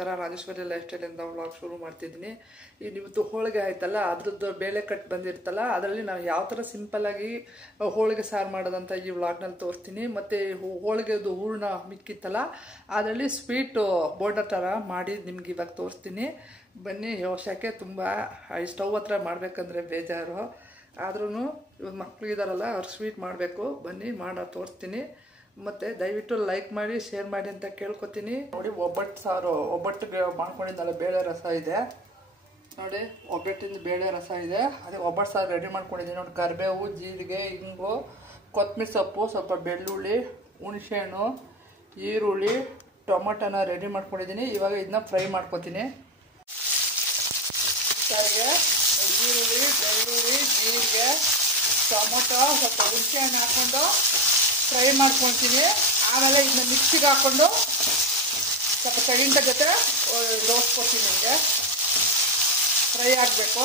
ನಮಸ್ಕಾರ. Rajeshwari life ಸ್ಟೈಲಿಂದ vlog ಶುರು ಮಾಡ್ತಿದ್ದೀನಿ. ಇವತ್ತು ಹೋಳಿಗೆ ಆಯ್ತಲ್ಲ, ಅದ್ರದ್ದು ಬೇಳೆ ಕಟ್ ಬಂದಿರ್ತಲ್ಲ, ಅದರಲ್ಲಿ ನಾವು ಯಾವ ಥರ ಸಿಂಪಲ್ಲಾಗಿ ಹೋಳಿಗೆ ಸಾರು ಮಾಡೋದಂತ ಈ ವ್ಲಾಗ್ನಲ್ಲಿ ತೋರಿಸ್ತೀನಿ. ಮತ್ತು ಹೋಳಿಗೆದು ಹೂರ್ಣ ಮಿಕ್ಕಿತ್ತಲ್ಲ, ಅದರಲ್ಲಿ ಸ್ವೀಟು ಬೋಂಡ ಥರ ಮಾಡಿ ನಿಮ್ಗೆ ಇವಾಗ ತೋರಿಸ್ತೀನಿ. ಬನ್ನಿ. ಯೋಶಕ್ಕೆ ತುಂಬ ಸ್ಟವ್ ಹತ್ರ ಮಾಡಬೇಕಂದ್ರೆ ಬೇಜಾರು, ಆದ್ರೂ ಇವಾಗ ಮಕ್ಕಳಿದಾರಲ್ಲ ಅವ್ರು ಸ್ವೀಟ್ ಮಾಡಬೇಕು. ಬನ್ನಿ ಮಾಡೋ ತೋರಿಸ್ತೀನಿ. ಮತ್ತು ದಯವಿಟ್ಟು ಲೈಕ್ ಮಾಡಿ, ಶೇರ್ ಮಾಡಿ ಅಂತ ಕೇಳ್ಕೊತೀನಿ. ನೋಡಿ, ಒಬ್ಬಟ್ಟು ಸಾರು, ಒಬ್ಬಟ್ಟಿಗೆ ಮಾಡ್ಕೊಂಡಿದ್ದಲ್ಲ ಬೇಳೆ ರಸ ಇದೆ ನೋಡಿ, ಒಬ್ಬಟ್ಟಿಂದ ಬೇಳೆ ರಸ ಇದೆ. ಅದೇ ಒಬ್ಬಟ್ಟು ಸಾರು ರೆಡಿ ಮಾಡ್ಕೊಂಡಿದ್ದೀನಿ ನೋಡಿ. ಕರಿಬೇವು, ಜೀರಿಗೆ, ಇಂಗು, ಕೊತ್ತಂಬರಿ ಸೊಪ್ಪು, ಸ್ವಲ್ಪ ಬೆಳ್ಳುಳ್ಳಿ, ಹುಣಸೆಹಣ್ಣು, ಈರುಳ್ಳಿ, ಟೊಮೊಟೊನ ರೆಡಿ ಮಾಡ್ಕೊಂಡಿದ್ದೀನಿ. ಇವಾಗ ಇದನ್ನ ಫ್ರೈ ಮಾಡ್ಕೊತೀನಿ. ಸಾರಿಗೆ ಈರುಳ್ಳಿ, ಬೆಳ್ಳುಳ್ಳಿ, ಜೀರಿಗೆ, ಟೊಮೊಟೊ, ಸ್ವಲ್ಪ ಹುಣಸೆಹಣ್ಣು ಹಾಕ್ಕೊಂಡು ಫ್ರೈ ಮಾಡ್ಕೊತೀನಿ. ಆಮೇಲೆ ಇದನ್ನ ಮಿಕ್ಸಿಗೆ ಹಾಕ್ಕೊಂಡು ಸ್ವಲ್ಪ ತೆಂಗಿನ ಜೊತೆ ದೋಸ್ಕೊತೀನಿ. ನಿಮಗೆ ಫ್ರೈ ಆಗಬೇಕು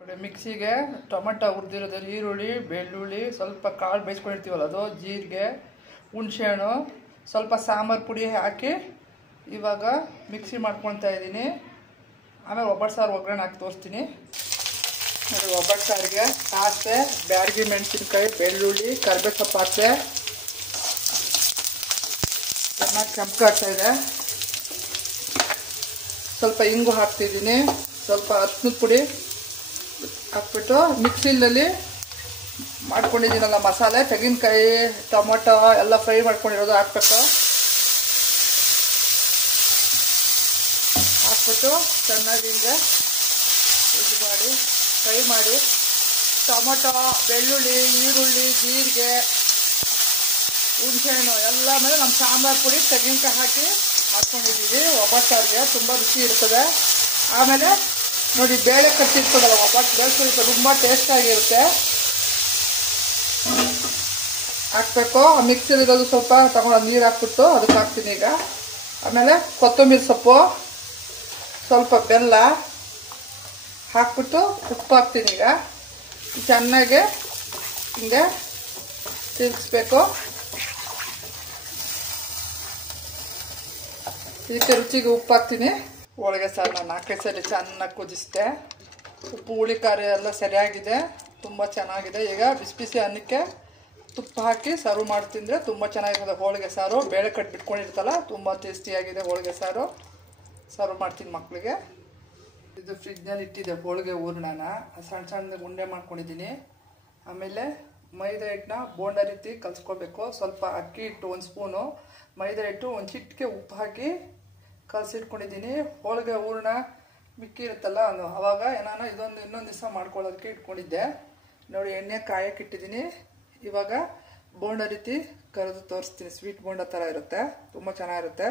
ನೋಡಿ. ಮಿಕ್ಸಿಗೆ ಟೊಮೆಟೊ ಹುರಿದಿರೋದು, ಈರುಳ್ಳಿ, ಬೆಳ್ಳುಳ್ಳಿ, ಸ್ವಲ್ಪ ಕಾಳು ಬೇಯಿಸ್ಕೊಂಡಿರ್ತೀವಲ್ಲ ಅದು, ಜೀರಿಗೆ, ಹುಣಸೆಹಣ್ಣು, ಸ್ವಲ್ಪ ಸಾಂಬಾರು ಪುಡಿ ಹಾಕಿ ಇವಾಗ ಮಿಕ್ಸಿ ಮಾಡ್ಕೊತಾ ಇದ್ದೀನಿ. ಆಮೇಲೆ ಒಬ್ಬಟ್ಟು ಸಾರು ಒಗ್ಗರಣೆ ಹಾಕಿ ತೋರಿಸ್ತೀನಿ ನೋಡಿ. ಒಬ್ಬಟ್ಟು ಸಾರಿಗೆ ಸಾಸಿವೆ, ಬ್ಯಾಡಗಿ ಮೆಣಸಿನ್ಕಾಯಿ, ಬೆಳ್ಳುಳ್ಳಿ, ಕರಿಬೇವು ಸೊಪ್ಪು ಹಾಕಿದೆ. ಚೆನ್ನಾಗಿ ಕೆಂಪಗಾಗ್ತಾಯಿದೆ. ಸ್ವಲ್ಪ ಇಂಗು ಹಾಕ್ತಿದ್ದೀನಿ, ಸ್ವಲ್ಪ ಅರಿಶಿನದ ಪುಡಿ ಹಾಕ್ಬಿಟ್ಟು ಮಿಕ್ಸಿನಲ್ಲಿ ಮಾಡ್ಕೊಂಡಿದ್ದೀನಲ್ಲ ಮಸಾಲೆ, ತೆಂಗಿನಕಾಯಿ, ಟೊಮೊಟೊ ಎಲ್ಲ ಫ್ರೈ ಮಾಡ್ಕೊಂಡಿರೋದು ಹಾಕ್ಬಿಟ್ಟು ಚೆನ್ನಾಗಿ ಹಿಂಗೆ ಇದು ಮಾಡಿ ಫ್ರೈ ಮಾಡಿ, ಟೊಮೊಟೊ, ಬೆಳ್ಳುಳ್ಳಿ, ಈರುಳ್ಳಿ, ಜೀರಿಗೆ, ಹುಣಸೆಹಣ್ಣು ಎಲ್ಲ ಮೇಲೆ ನಮ್ಮ ಸಾಂಬಾರು ಪುಡಿ, ತೆಂಗಿನಕಾಯಿ ಹಾಕಿ ಹಾಕ್ಕೊಂಡಿದ್ದೀವಿ. ಒಬ್ಬಟ್ಟು ಸಾರಿಗೆ ತುಂಬ ರುಚಿ ಇರ್ತದೆ. ಆಮೇಲೆ ನೋಡಿ, ಬೇಳೆ ಕಟ್ಟಿರ್ತದಲ್ಲ ಒಬ್ಬಟ್ಟು, ಬೇಳೆ ತುಂಬ ಟೇಸ್ಟಾಗಿರುತ್ತೆ. ಹಾಕಬೇಕು. ಆ ಮಿಕ್ಸಿಲಿರೋದು ಸ್ವಲ್ಪ ತಗೊಂಡು ನೀರು ಹಾಕ್ಬಿಟ್ಟು ಅದಕ್ಕೆ ಹಾಕ್ತೀನಿ ಈಗ. ಆಮೇಲೆ ಕೊತ್ತಂಬರಿ ಸೊಪ್ಪು, ಸ್ವಲ್ಪ ಬೆಲ್ಲ ಹಾಕ್ಬಿಟ್ಟು ಉಪ್ಪು ಹಾಕ್ತೀನಿ. ಈಗ ಚೆನ್ನಾಗಿ ಹಿಂಗೆ ತಿರುಗಿಸ್ಬೇಕು. ಇದಕ್ಕೆ ರುಚಿಗೆ ಉಪ್ಪು ಹಾಕ್ತೀನಿ. ಹೋಳಿಗೆ ಸಾರು ನಾನು 4 ಸರಿ ಚೆನ್ನಾಗಿ ಕುದಿಸಿದೆ. ಉಪ್ಪು, ಹುಳಿ, ಖಾರ ಎಲ್ಲ ಸರಿಯಾಗಿದೆ, ತುಂಬ ಚೆನ್ನಾಗಿದೆ. ಈಗ ಬಿಸಿ ಬಿಸಿ ಅನ್ನಕ್ಕೆ ತುಪ್ಪ ಹಾಕಿ ಸರ್ವ್ ಮಾಡಿ ತಿಂದರೆ ತುಂಬ ಚೆನ್ನಾಗಿರ್ತದೆ ಹೋಳಿಗೆ ಸಾರು. ಬೇಳೆ ಕಟ್ ಬಿಟ್ಕೊಂಡಿರ್ತಲ್ಲ, ತುಂಬ ಟೇಸ್ಟಿಯಾಗಿದೆ ಹೋಳಿಗೆ ಸಾರು. ಸರ್ವ್ ಮಾಡ್ತೀನಿ ಮಕ್ಕಳಿಗೆ. ಇದು ಫ್ರಿಜ್ನಲ್ಲಿ ಇಟ್ಟಿದೆ ಹೋಳಿಗೆ ಹೂರ್ಣನ, ಸಣ್ಣ ಸಣ್ಣ ಉಂಡೆ ಮಾಡ್ಕೊಂಡಿದ್ದೀನಿ. ಆಮೇಲೆ ಮೈದಾ ಹಿಟ್ಟನ್ನ ಬೋಂಡ ರೀತಿ ಕಲಿಸ್ಕೋಬೇಕು. ಸ್ವಲ್ಪ ಅಕ್ಕಿ ಹಿಟ್ಟು 1 ಸ್ಪೂನು, ಮೈದಾ ಹಿಟ್ಟು 1 ಚಿಟಿಕೆ ಉಪ್ಪು ಹಾಕಿ ಕಲಸಿಟ್ಕೊಂಡಿದ್ದೀನಿ. ಹೋಳಿಗೆ ಹೂರ್ಣ ಮಿಕ್ಕಿ ಇರುತ್ತಲ್ಲ ಅದು, ಆವಾಗ ಏನಾನ ಇನ್ನೊಂದು ದಿವಸ ಮಾಡ್ಕೊಳ್ಳೋದಕ್ಕೆ ಇಟ್ಕೊಂಡಿದ್ದೆ ನೋಡಿ. ಎಣ್ಣೆ ಕಾಯಕ್ಕೆ ಇಟ್ಟಿದ್ದೀನಿ. ಇವಾಗ ಬೋಂಡ ರೀತಿ ಕರೆದು ತೋರಿಸ್ತೀನಿ. ಸ್ವೀಟ್ ಬೋಂಡ ಥರ ಇರುತ್ತೆ, ತುಂಬ ಚೆನ್ನಾಗಿರುತ್ತೆ.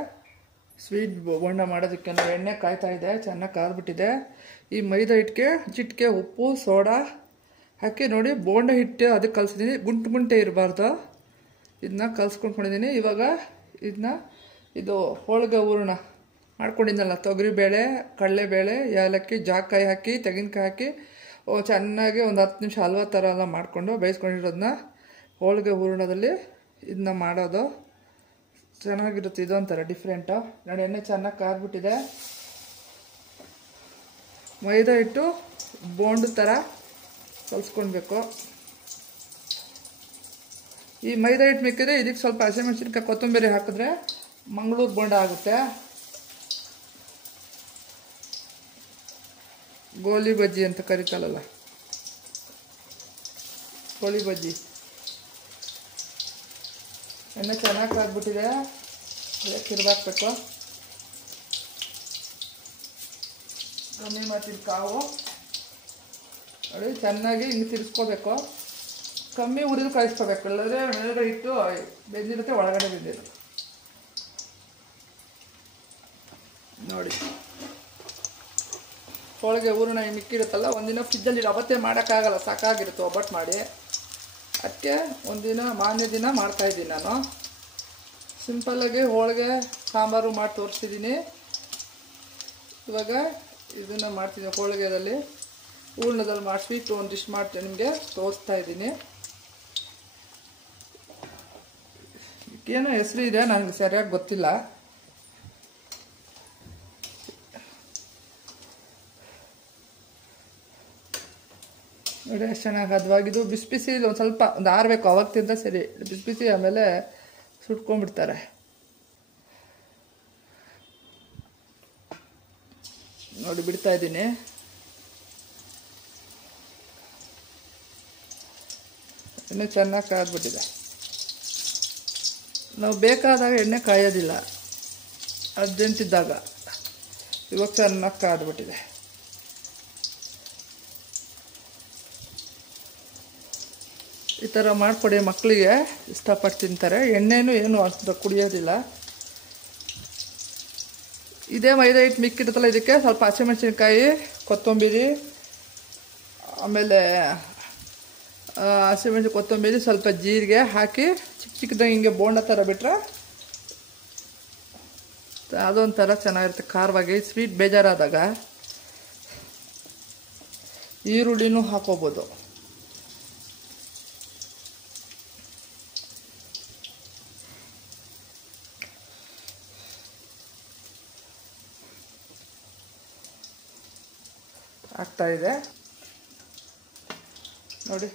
ಸ್ವೀಟ್ ಬೋಂಡ ಮಾಡೋದಕ್ಕೆ ಎಣ್ಣೆ ಕಾಯ್ತಾ ಇದೆ, ಚೆನ್ನಾಗಿ ಕಾದ್ಬಿಟ್ಟಿದೆ. ಈ ಮೈದಾ ಹಿಟ್ಟಿಗೆ ಚಿಟಿಕೆ ಉಪ್ಪು, ಸೋಡಾ ಹಾಕಿ ನೋಡಿ, ಬೋಂಡ ಹಿಟ್ಟು ಅದಕ್ಕೆ ಕಲಿಸಿದ್ದೀನಿ. ಗುಂಟೆ ಇರಬಾರ್ದು, ಇದನ್ನ ಕಲಿಸ್ಕೊಂಡ್ಕೊಂಡಿದ್ದೀನಿ. ಇವಾಗ ಇದು ಹೋಳಿಗೆ ಹೂರ್ಣ ಮಾಡ್ಕೊಂಡಿದ್ದಲ್ಲ, ತೊಗರಿಬೇಳೆ, ಕಡಲೆಬೇಳೆ, ಏಲಕ್ಕಿ, ಜಾಕಾಯಿ ಹಾಕಿ, ತೆಂಗಿನಕಾಯಿ ಹಾಕಿ ಚೆನ್ನಾಗಿ ಒಂದು 10 ನಿಮಿಷ ಹಲ್ವಾ ಥರ ಎಲ್ಲ ಮಾಡಿಕೊಂಡು ಬೇಯಿಸ್ಕೊಂಡಿರೋದನ್ನ ಹೋಳಿಗೆ ಹೂರ್ಣದಲ್ಲಿ ಇದನ್ನ ಮಾಡೋದು ಚೆನ್ನಾಗಿರುತ್ತೆ. ಇದೊಂಥರ ಡಿಫ್ರೆಂಟು ನೋಡಿ. ಎಣ್ಣೆ ಚೆನ್ನಾಗಿ ಕಾದ್ಬಿಟ್ಟಿದೆ. ಮೈದಾ ಹಿಟ್ಟು ಬೋಂಡು ಥರ ಕಲಿಸ್ಕೊಳ್ಬೇಕು. ಈ ಮೈದಾ ಹಿಟ್ಟು ಮಿಕ್ಕಿದ್ರೆ ಇದಕ್ಕೆ ಸ್ವಲ್ಪ ಹಸಿಮೆಣಸಿನ್ಕಾಯಿ, ಕೊತ್ತಂಬರಿ ಹಾಕಿದ್ರೆ ಮಂಗಳೂರು ಬೋಂಡ ಆಗುತ್ತೆ. ಗೋಲಿ ಬಜ್ಜಿ ಅಂತ ಕರಿತಾರಲ್ಲ, ಗೋಲಿ ಬಜ್ಜಿ. ಎಣ್ಣೆ ಚೆನ್ನಾಗಿ ಕಾದ್ಬಿಟ್ಟಿದೆ, ತಿರ್ಗಾಕ್ಬೇಕು. ಕಮ್ಮಿ ಮಾಡ್ತೀನಿ ಕಾವು ನೋಡಿ. ಚೆನ್ನಾಗಿ ಹಿಂಗೆ ತಿರ್ಸ್ಕೋಬೇಕು. ಕಮ್ಮಿ ಉರಿದು ಕಾಯಿಸ್ಕೋಬೇಕು, ಇಲ್ಲದ್ರೆ ಮೇಲ್ಗಡೆ ಇಟ್ಟು ಬೆಂದಿರುತ್ತೆ, ಒಳಗಡೆ ಬೆಂದಿರುತ್ತೆ ನೋಡಿ. ಹೋಳಿಗೆ ಹೂರ್ಣ ಮಿಕ್ಕಿರುತ್ತಲ್ಲ, ಒಂದಿನ ಫ್ರಿಜ್ಜಲ್ಲಿ ಅವತ್ತೇ ಮಾಡೋಕ್ಕಾಗಲ್ಲ, ಸಾಕಾಗಿರುತ್ತೆ ಒಬ್ಬಟ್ಟು ಮಾಡಿ. ಅದಕ್ಕೆ ಒಂದಿನ ಮಾನ್ಯ ದಿನ ಮಾಡ್ತಾಯಿದ್ದೀನಿ ನಾನು. ಸಿಂಪಲ್ಲಾಗಿ ಹೋಳಿಗೆ ಸಾಂಬಾರು ಮಾಡಿ ತೋರಿಸ್ತಿದ್ದೀನಿ. ಇವಾಗ ಇದನ್ನು ಮಾಡ್ತಿದ್ದೀನಿ ಹೋಳಿಗೆದಲ್ಲಿ, ಹೂರ್ಣದಲ್ಲಿ ಮಾಡಿ ಸ್ವೀಟ್ ಒಂದಿಷ್ಟು ಮಾಡ್ತೀನಿ, ನಿಮಗೆ ತೋರಿಸ್ತಾ ಇದ್ದೀನಿ. ಏನೋ ಹೆಸರು ಇದೆ, ನನಗೆ ಸರಿಯಾಗಿ ಗೊತ್ತಿಲ್ಲ. ನೋಡಿ ಎಷ್ಟು ಚೆನ್ನಾಗಿ ಹದವಾಗಿದ್ದು. ಬಿಸಿ ಬಿಸಿ ಒಂದು ಸ್ವಲ್ಪ ಒಂದು ಆರಬೇಕು, ಅವಾಗ ತಿಂದರೆ ಸರಿ. ಬಿಸಿ ಬಿಸಿ ಆಮೇಲೆ ಸುಟ್ಕೊಂಡ್ಬಿಡ್ತಾರೆ. ನೋಡಿ ಬಿಡ್ತಾ ಇದ್ದೀನಿ. ಎಣ್ಣೆ ಚೆನ್ನಾಗಿ ಕಾದ್ಬಿಟ್ಟಿದೆ. ನಾವು ಬೇಕಾದಾಗ ಎಣ್ಣೆ ಕಾಯೋದಿಲ್ಲ, ಅರ್ಜೆಂಟಿದ್ದಾಗ. ಇವಾಗ ಚೆನ್ನಾಗಿ ಕಾದ್ಬಿಟ್ಟಿದೆ. ಈ ಥರ ಮಾಡಿಕೊಡಿ, ಮಕ್ಕಳಿಗೆ ಇಷ್ಟಪಟ್ಟು ತಿಂತಾರೆ. ಎಣ್ಣೆನೂ ಏನು ಅಷ್ಟು ಕುಡಿಯೋದಿಲ್ಲ. ಇದೇ ಮೈದಾ ಹಿಟ್ಟು ಮಿಕ್ಕಿರುತ್ತಲ್ಲ, ಇದಕ್ಕೆ ಸ್ವಲ್ಪ ಹಸಿಮೆಣಸಿನ್ಕಾಯಿ, ಕೊತ್ತಂಬರಿ, ಆಮೇಲೆ ಹಸಿಮೆಣಸಿನ ಕೊತ್ತಂಬರಿ, ಸ್ವಲ್ಪ ಜೀರಿಗೆ ಹಾಕಿ ಚಿಕ್ಕ ಚಿಕ್ಕದಾಗಿ ಹಿಂಗೆ ಬೋಂಡ ಥರ ಬಿಟ್ಟರೆ ಅದೊಂಥರ ಚೆನ್ನಾಗಿರುತ್ತೆ ಖಾರವಾಗಿ. ಸ್ವೀಟ್ ಬೇಜಾರಾದಾಗ ಈರುಳ್ಳಿನೂ ಹಾಕೋಬೋದು. ಆಗ್ತಾಯಿದೆ ನೋಡಿ.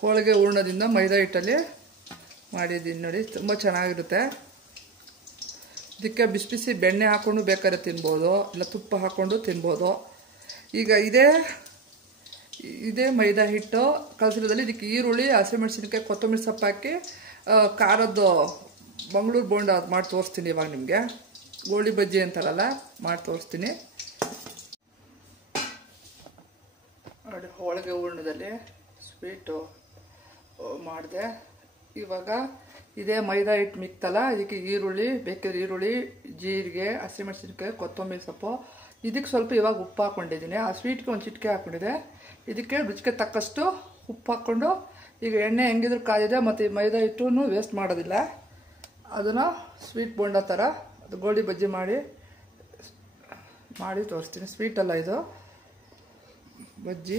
ಹೋಳಿಗೆ ಹೂರ್ಣದಿಂದ ಮೈದಾ ಹಿಟ್ಟಲ್ಲಿ ಮಾಡಿದ್ದೀನಿ ನೋಡಿ, ತುಂಬ ಚೆನ್ನಾಗಿರುತ್ತೆ. ಇದಕ್ಕೆ ಬಿಸಿ ಬಿಸಿ ಬೆಣ್ಣೆ ಹಾಕ್ಕೊಂಡು ಬೇಕಾದ್ರೆ ತಿನ್ಬೋದು, ಇಲ್ಲ ತುಪ್ಪ ಹಾಕ್ಕೊಂಡು ತಿನ್ಬೋದು. ಈಗ ಇದೇ ಮೈದಾ ಹಿಟ್ಟು ಕಲಸಿರೋದಲ್ಲಿ ಇದಕ್ಕೆ ಈರುಳ್ಳಿ, ಹಸಿಮೆಣಸಿನ್ಕಾಯಿ, ಕೊತ್ತಂಬರಿ ಸೊಪ್ಪು ಹಾಕಿ ಖಾರದ್ದು ಮಂಗಳೂರು ಬೋಂಡ ಮಾಡಿ ತೋರಿಸ್ತೀನಿ ಇವಾಗ ನಿಮಗೆ. ಗೋಳಿ ಬಜ್ಜಿ ಅಂತಾರಲ್ಲ, ಮಾಡಿ ತೋರಿಸ್ತೀನಿ ನೋಡಿ. ಹೋಳಿಗೆ ಹೂರ್ಣದಲ್ಲಿ ಸ್ವೀಟು ಮಾಡಿದೆ. ಇವಾಗ ಇದೇ ಮೈದಾ ಹಿಟ್ಟು ಮಿಕ್ತಲ್ಲ, ಇದಕ್ಕೆ ಈರುಳ್ಳಿ ಬೇಕಿದ್ರೆ ಈರುಳ್ಳಿ, ಜೀರಿಗೆ, ಹಸಿಮೆಣಸಿನ್ಕಾಯಿ, ಕೊತ್ತಂಬರಿ ಸೊಪ್ಪು, ಇದಕ್ಕೆ ಸ್ವಲ್ಪ ಇವಾಗ ಉಪ್ಪು ಹಾಕ್ಕೊಂಡಿದ್ದೀನಿ. ಆ ಸ್ವೀಟ್ಗೆ ಒಂದು ಚಿಟಿಕೆ ಹಾಕ್ಕೊಂಡಿದೆ. ಇದಕ್ಕೆ ರುಚಿಗೆ ತಕ್ಕಷ್ಟು ಉಪ್ಪು ಹಾಕ್ಕೊಂಡು, ಈಗ ಎಣ್ಣೆ ಹೆಂಗಿದ್ರು ಕಾದಿದೆ, ಮತ್ತು ಈ ಮೈದಾ ಹಿಟ್ಟೂ ವೇಸ್ಟ್ ಮಾಡೋದಿಲ್ಲ. ಅದನ್ನು ಸ್ವೀಟ್ ಬೋಂಡ ಥರ ಅದು ಗೋಳಿ ಬಜ್ಜಿ ಮಾಡಿ ತೋರಿಸ್ತೀನಿ. ಸ್ವೀಟಲ್ಲ ಇದು, ಬಜ್ಜಿ,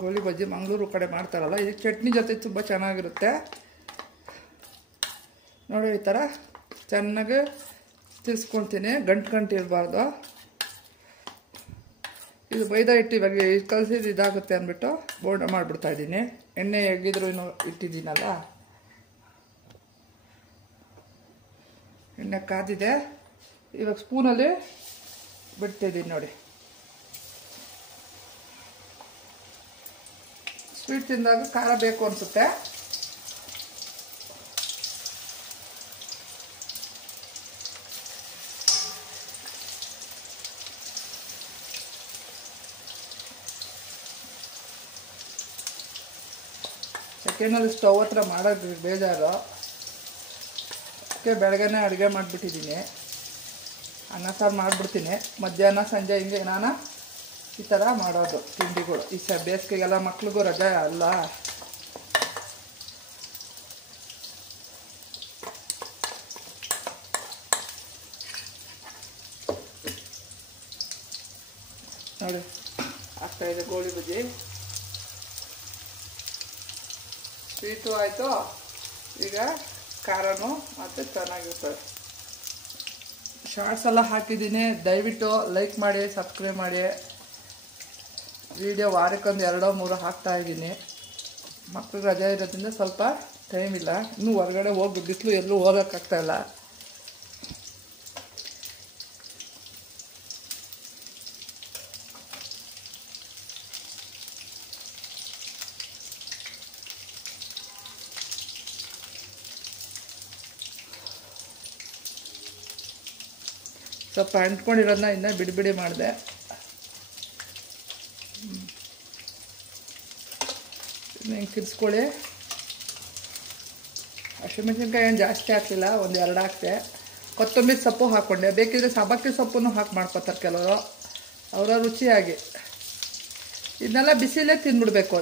ಗೋಳಿ ಬಜ್ಜಿ ಮಂಗಳೂರು ಕಡೆ ಮಾಡ್ತಾರಲ್ಲ. ಇದಕ್ಕೆ ಚಟ್ನಿ ಜೊತೆ ತುಂಬ ಚೆನ್ನಾಗಿರುತ್ತೆ ನೋಡಿ. ಈ ಥರ ಚೆನ್ನಾಗಿ ತಿರ್ಸ್ಕೊಳ್ತೀನಿ, ಗಂಟು ಇರಬಾರ್ದು. ಇದು ಮೈದಾ ಹಿಟ್ಟು ಇವಾಗ ಕಲಸಿದ್ದು ಇದಾಗುತ್ತೆ ಅಂದ್ಬಿಟ್ಟು ಬೋಂಡ ಮಾಡಿಬಿಡ್ತಾ ಇದ್ದೀನಿ. ಎಣ್ಣೆ ಹೇಗಿದ್ರು ಇನ್ನೂ ಇಟ್ಟಿದ್ದೀನಲ್ಲ, ಎಣ್ಣೆ ಕಾದಿದೆ. ಇವಾಗ ಸ್ಪೂನಲ್ಲಿ ಬಿಡ್ತಿದ್ದೀನಿ ನೋಡಿ. ಸ್ವೀಟ್ ತಿಂದಾಗ ಖಾರ ಬೇಕು ಅನಿಸುತ್ತೆ. ಸೆಕೆಂಡಲ್ಲಿ ಸ್ಟವ್ ಹತ್ರ ಮಾಡೋದು ಬೇಜಾರು. ಅದಕ್ಕೆ ಬೆಳಗ್ಗೆನೇ ಅಡುಗೆ ಮಾಡಿಬಿಟ್ಟಿದ್ದೀನಿ. ಅನ್ನ ಸಾರು ಮಾಡಿಬಿಡ್ತೀನಿ. ಮಧ್ಯಾಹ್ನ ಸಂಜೆ ಹಿಂಗೆ ನಾನು ಈ ಥರ ಮಾಡೋದು ತಿಂಡಿಗಳು. ಈ ಬೇಸಿಗೆಗೆಲ್ಲ ಮಕ್ಳಿಗೂ ರಜೆ ಅಲ್ಲ. ನೋಡಿ ಆಗ್ತಾಯಿದೆ ಗೋಳಿ ಬಜ್ಜಿ. ಸ್ವೀಟು ಆಯಿತು, ಈಗ ಖಾರನೂ ಮತ್ತು ಚೆನ್ನಾಗಿರ್ತದೆ. ಶಾರ್ಟ್ಸ್ ಎಲ್ಲ ಹಾಕಿದ್ದೀನಿ, ದಯವಿಟ್ಟು ಲೈಕ್ ಮಾಡಿ, ಸಬ್ಸ್ಕ್ರೈಬ್ ಮಾಡಿ. ವಿಡಿಯೋ ವಾರಕ್ಕೊಂದು 2-3 ಹಾಕ್ತಾಯಿದ್ದೀನಿ. ಮಕ್ಕಳು ರಜೆ ಇರೋದ್ರಿಂದ ಸ್ವಲ್ಪ ಟೈಮ್ ಇಲ್ಲ. ಇನ್ನೂ ಹೊರಗಡೆ ಹೋಗಿ ಬಿಸಿಲು ಎಲ್ಲೂ ಹೋಗೋಕ್ಕಾಗ್ತಾಯಿಲ್ಲ. ಸ್ವಲ್ಪ ಅಂಟ್ಕೊಂಡಿರೋದನ್ನ ಇನ್ನೂ ಬಿಡಿ ಮಾಡಿದೆ. ಹಿಂಗೆ ತಿರ್ಸ್ಕೊಳ್ಳಿ. ಹಸಿಮೆಣಸಿನ್ಕಾಯಿ ಏನು ಜಾಸ್ತಿ ಹಾಕಲಿಲ್ಲ, 1-2 ಹಾಕ್ತೆ. ಕೊತ್ತಂಬರಿ ಸೊಪ್ಪು ಹಾಕ್ಕೊಂಡೆ. ಬೇಕಿದ್ರೆ ಸಬ್ಬಕ್ಕಿ ಸೊಪ್ಪನ್ನು ಹಾಕಿ ಮಾಡ್ಕೊತಾರೆ ಕೆಲವರು, ಅವರ ರುಚಿಯಾಗಿ. ಇದನ್ನೆಲ್ಲ ಬಿಸಿಲೇ ತಿಂದ್ಬಿಡ್ಬೇಕು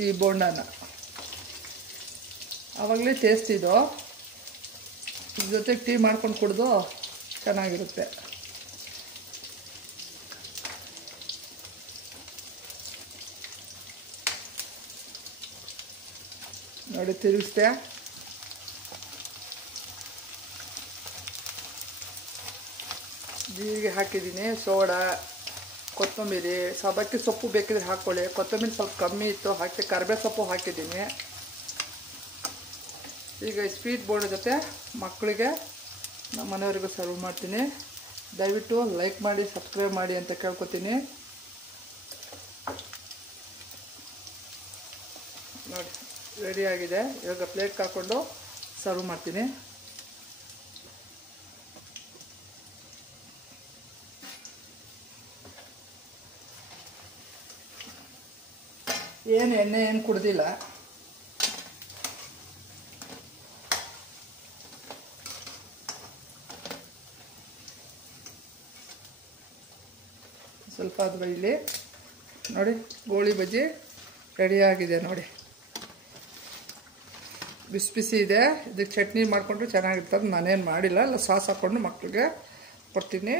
ಈ ಬೋಂಡನ, ಆವಾಗಲೇ ಟೇಸ್ಟ್ ಇದು. ಇದ್ರ ಜೊತೆಗೆ ಟೀ ಮಾಡ್ಕೊಂಡು ಕುಡಿದು ಚೆನ್ನಾಗಿರುತ್ತೆ. ನೋಡಿ ತಿರುಗಿಸ್ದೆ. ಜೀರಿಗೆ ಹಾಕಿದ್ದೀನಿ, ಸೋಡಾ, ಕೊತ್ತಂಬರಿ, ಸಬ್ಬಕ್ಕಿ ಸೊಪ್ಪು ಬೇಕಿದ್ರೆ ಹಾಕ್ಕೊಳ್ಳಿ. ಕೊತ್ತಂಬರಿ ಸ್ವಲ್ಪ ಕಮ್ಮಿ ಇತ್ತು, ಹಾಕಿ ಕರಿಬೇವು ಸೊಪ್ಪು ಹಾಕಿದ್ದೀನಿ. ಈಗ ಸ್ವೀಟ್ ಬೋರ್ಡ್ ಜೊತೆ ಮಕ್ಕಳಿಗೆ ನಮ್ಮ ಮನೆಯವರಿಗೂ ಸರ್ವ್ ಮಾಡ್ತೀನಿ. ದಯವಿಟ್ಟು ಲೈಕ್ ಮಾಡಿ, ಸಬ್ಸ್ಕ್ರೈಬ್ ಮಾಡಿ ಅಂತ ಕೇಳ್ಕೊತೀನಿ. ನೋಡಿ ರೆಡಿಯಾಗಿದೆ. ಇವಾಗ ಪ್ಲೇಟ್ಗೆ ಹಾಕ್ಕೊಂಡು ಸರ್ವ್ ಮಾಡ್ತೀನಿ. ಏನು ಎಣ್ಣೆ ಏನು ಕುಡ್ದಿಲ್ಲ. ಸ್ವಲ್ಪ ಅದು ಬೈಲಿ. ನೋಡಿ ಗೋಳಿ ಬಜ್ಜಿ ರೆಡಿಯಾಗಿದೆ. ನೋಡಿ ಬಿಸಿ ಬಿಸಿ ಇದೆ. ಇದಕ್ಕೆ ಚಟ್ನಿ ಮಾಡಿಕೊಂಡ್ರೆ ಚೆನ್ನಾಗಿರ್ತದೆ. ನಾನೇನು ಮಾಡಿಲ್ಲ, ಸಾಸ್ ಹಾಕ್ಕೊಂಡು ಮಕ್ಕಳಿಗೆ ಕೊಡ್ತೀನಿ.